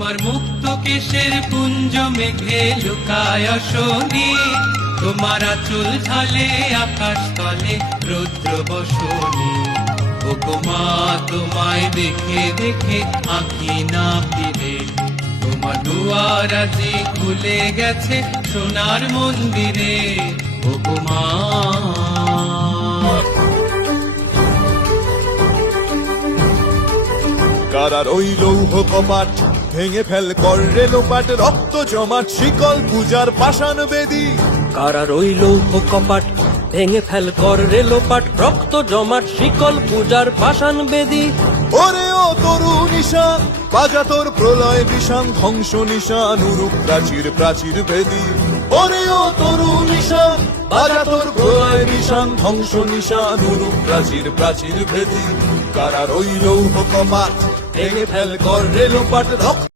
তোমার মুক্ত কেশের পুঞ্জ মেঘে লুকায় শনি, তোমার আঁচল ঝালে আকাশ তলে রুদ্র বসনি। ও গো মা তোমায় দেখে দেখে আঁখি না ফিরে, তোমার দুয়ার আজি খুলে গেছে সোনার মন্দিরে। ও গো মা কারার ওই লৌহ কপাট ভেঙে ফেল কর রে লোপাট, রক্ত জমাট শিকল পূজার পাষাণ বেদী। কারার ওই লৌহ কপাট ভেঙে ফেল কর রে লোপাট, রক্ত জমাট শিকল পূজার পাষাণ বেদী। ওরে ও তরু নিশান বাজা তোর প্রলয় বিষান, ধ্বংস নিশান উরুপ প্রাচীর প্রাচীর ভেদী। ওরে ও তরু নিশান বাজা তোর প্রলয় নিশান, ধ্বংস নিশান উরুপ প্রাচীর প্রাচীর ভেদী। কারার ওই লৌহ কপাট ভেঙে ফেল কর রে লোপাট, রক্ত